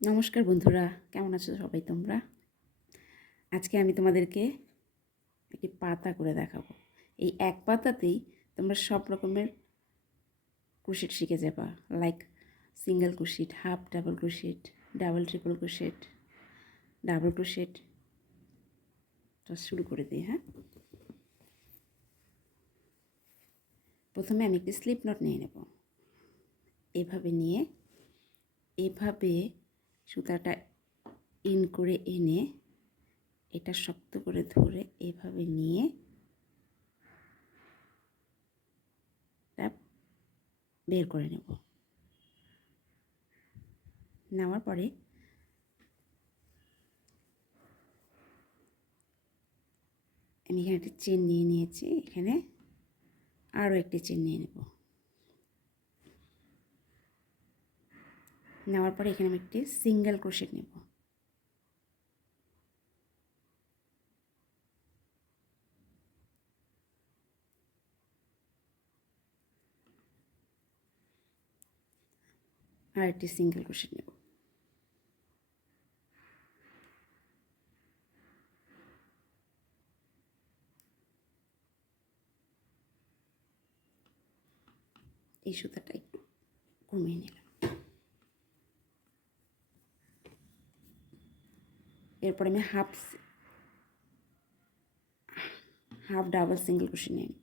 নমস্কার বন্ধুরা, কেমন আছো সবাই তোমরা? আজকে আমি তোমাদেরকে একটি পাতা করে দেখাবো। এই এক পাতাতেই তোমরা সব রকমের ক্রোশেট শিখে যাবা, like single crochet, half double crochet, double triple crochet, double crochet. তো শুরু করে দিই। হ্যাঁ, প্রথমে আমি একটি স্লিপ নট নিয়ে নেব। এভাবে নিয়ে এভাবে সুতাটা ইন করে এনে এটা শক্ত করে ধরে এভাবে নিয়ে বের করে নেব। নেওয়ার পরে আমি এখানে একটি চেন নিয়ে নিয়েছি, এখানে আরও একটি চেন নিয়ে নেব। নেওয়ার পরে এখানে আমি একটি সিঙ্গেল ক্রোশেট নেব। আর একটি সিঙ্গেল ক্রোশেট নেব। এই সুতাটা একটু কমিয়ে নিলাম। এরপর আমি হাফ ডাবল সিঙ্গেল ক্রোশেট নিয়ে নেব।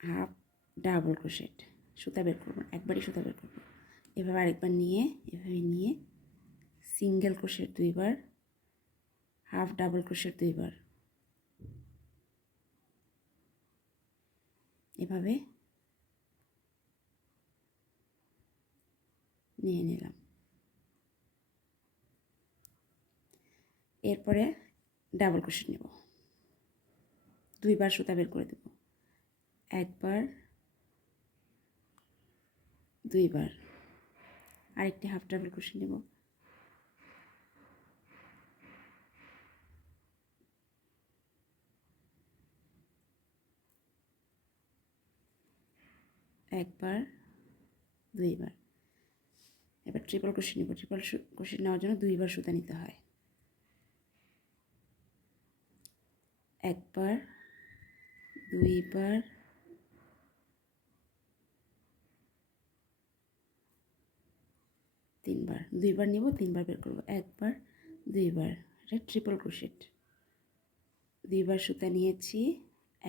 হাফ ডাবল ক্রোশেট সুতা বের করবো, একবারই সুতা বের করবো। এভাবে আরেকবার নিয়ে এভাবে নিয়ে সিঙ্গেল ক্রোশেট দুইবার, হাফ ডাবল ক্রোশেট দুইবার, এভাবে নিয়ে নিলাম। এরপরে ডাবল ক্রোশেট নেব, দুইবার সুতা বের করে দেব, একবার দুইবার। আরেকটি হাফ ডাবল ক্রোশেট নেব, একবার দুইবার। এবার ট্রিপল ক্রোশেট নেব। ট্রিপল ক্রোশেট নেওয়ার জন্য দুইবার সুতা নিতে হয়। একবার দুইবার তিনবার, দুইবার নিব, তিনবার বের করব, একবার দুইবার। এটা ট্রিপল ক্রোশেট। দুইবার সুতা নিয়েছি,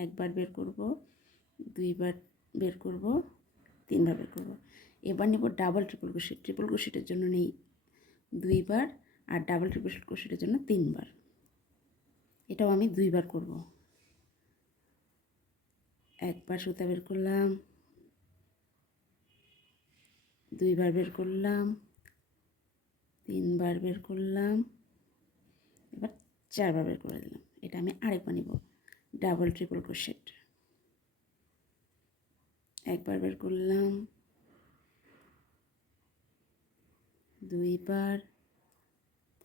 একবার বের করব, দুইবার বের করব, তিনবার বের করব। এবার নিব ডাবল ট্রিপল ক্রোশেট। ট্রিপল ক্রোশেটের জন্য নেই দুইবার, আর ডাবল ট্রিপল ক্রোশেটের জন্য তিনবার। এটাও আমি দুইবার করব। একবার সুতা বের করলাম, দুইবার বের করলাম, তিনবার বের করলাম, এবার চারবার বের করে দিলাম। এটা আমি আরেকবার নিব, ডাবল ট্রিপল ক্রোশেট। একবার বের করলাম, দুইবার,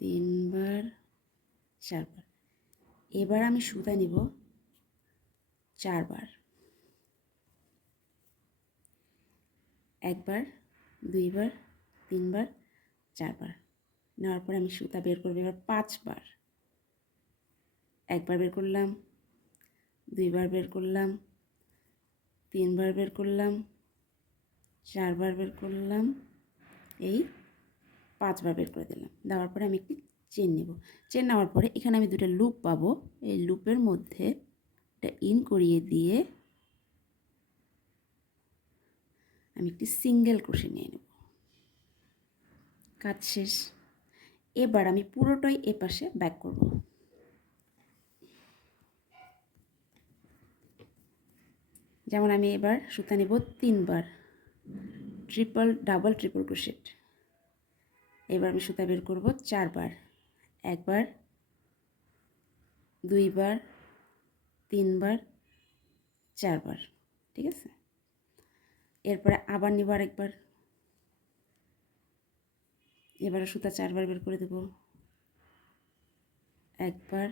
তিনবার, চারবার। এবার আমি সুতা নিব চারবার, একবার দুইবার তিনবার চারবার। নেওয়ার পরে আমি সুতা বের করবো এবার পাঁচবার। একবার বের করলাম, দুইবার বের করলাম, তিনবার বের করলাম, চারবার বের করলাম, এই পাঁচবার বের করে দিলাম। দেওয়ার পরে আমি একটি চেন নেব। চেন নেওয়ার পরে এখানে আমি দুটো লুপ পাবো। এই লুপের মধ্যে এটা ইন করিয়ে দিয়ে আমি একটি সিঙ্গেল ক্রোশেট নিয়ে নেব। কাজ শেষ। এবার আমি পুরোটাই এপাশে ব্যাক করব। যেমন আমি এবার সুতা নেব তিনবার, ডাবল ট্রিপল ক্রোশেট। এবার আমি সুতা বের করব চারবার, একবার দুইবার তিনবার চারবার। ঠিক আছে, এরপরে আবার নিব আরেকবার। এবারে সুতা চারবার বের করে দেব, একবার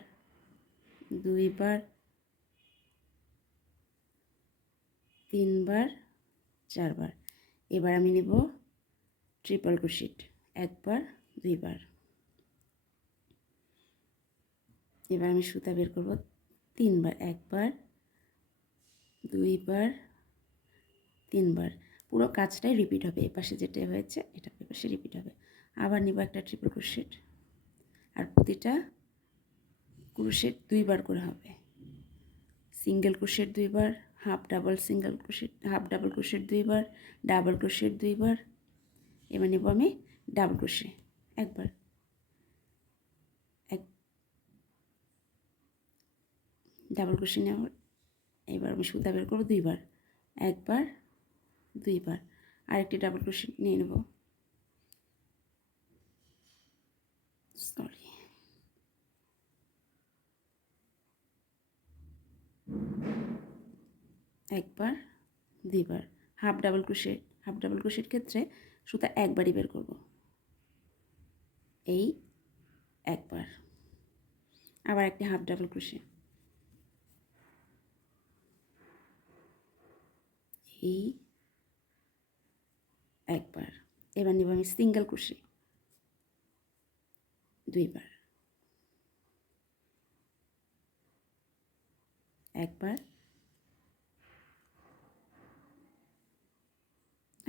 দুইবার তিনবার চারবার। এবার আমি নেব ট্রিপল ক্রোশেট। একবার দুইবার। এবার আমি সুতা বের করব তিনবার, একবার দুইবার তিনবার। পুরো কাজটাই রিপিট হবে, এপাশে যেটা হয়েছে এটা এপাশে রিপিট হবে। আবার নিব একটা ট্রিপল ক্রোশেট, আর প্রতিটা ক্রোশেট দুইবার করে হবে। সিঙ্গেল ক্রোশেট দুইবার, half double single crochet, half double crochet দুইবার, ডাবল ক্রোশেট দুইবার। এবার নেব আমি ডাবল ক্রোশে একবার, এক ডাবল ক্রোশে নেওয়ার। এবার আমি সুতা বের করবো দুইবার, একবার দুইবার। আরেকটি ডাবল ক্রোশে নিয়ে নেব, সরি, একবার দুইবার। Half double crochet, half double crochet ক্ষেত্রে সুতা একবারই বের করব, এই একবার। আবার একটি হাফ ডাবল ক্রোশে, এই একবার। এবার নিব আমি সিঙ্গেল ক্রোশে দুইবার, একবার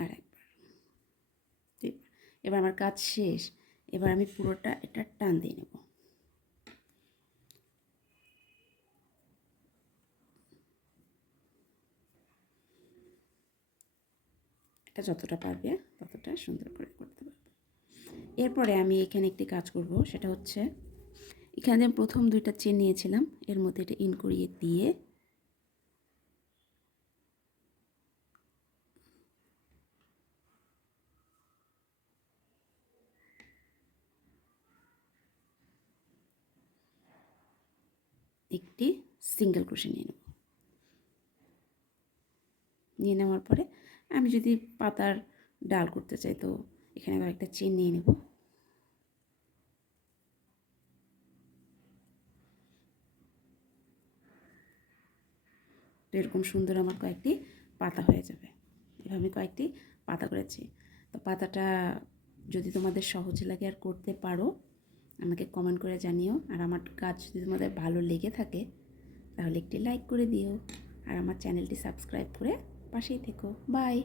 আর একবার, দুইবার। এবার আমার কাজ শেষ। এবার আমি পুরোটা এটা টান দিয়ে নেব, এটা যতটা পারবে ততটা সুন্দর করে করতে পারবে। এরপরে আমি এখানে একটি কাজ করব, সেটা হচ্ছে এখানে আমি প্রথম দুইটা চেন নিয়েছিলাম, এর মধ্যে এটা ইন করিয়ে দিয়ে একটি সিঙ্গেল ক্রোশে নিয়ে নেব। নিয়ে নেওয়ার পরে আমি যদি পাতার ডাল করতে চাই তো এখানে একটা চেন নিয়ে নেব, তো এরকম সুন্দর আমার কয়েকটি পাতা হয়ে যাবে। এভাবে আমি কয়েকটি পাতা করেছি। তো পাতাটা যদি তোমাদের সহজ লাগে আর করতে পারো আমাকে কমেন্ট করে জানিও। আর আমার কাজ যদি তোমাদের ভালো লেগে থাকে তাহলে একটি লাইক করে দিও, আর আমার চ্যানেলটি সাবস্ক্রাইব করে পাশেই থেকো। বাই।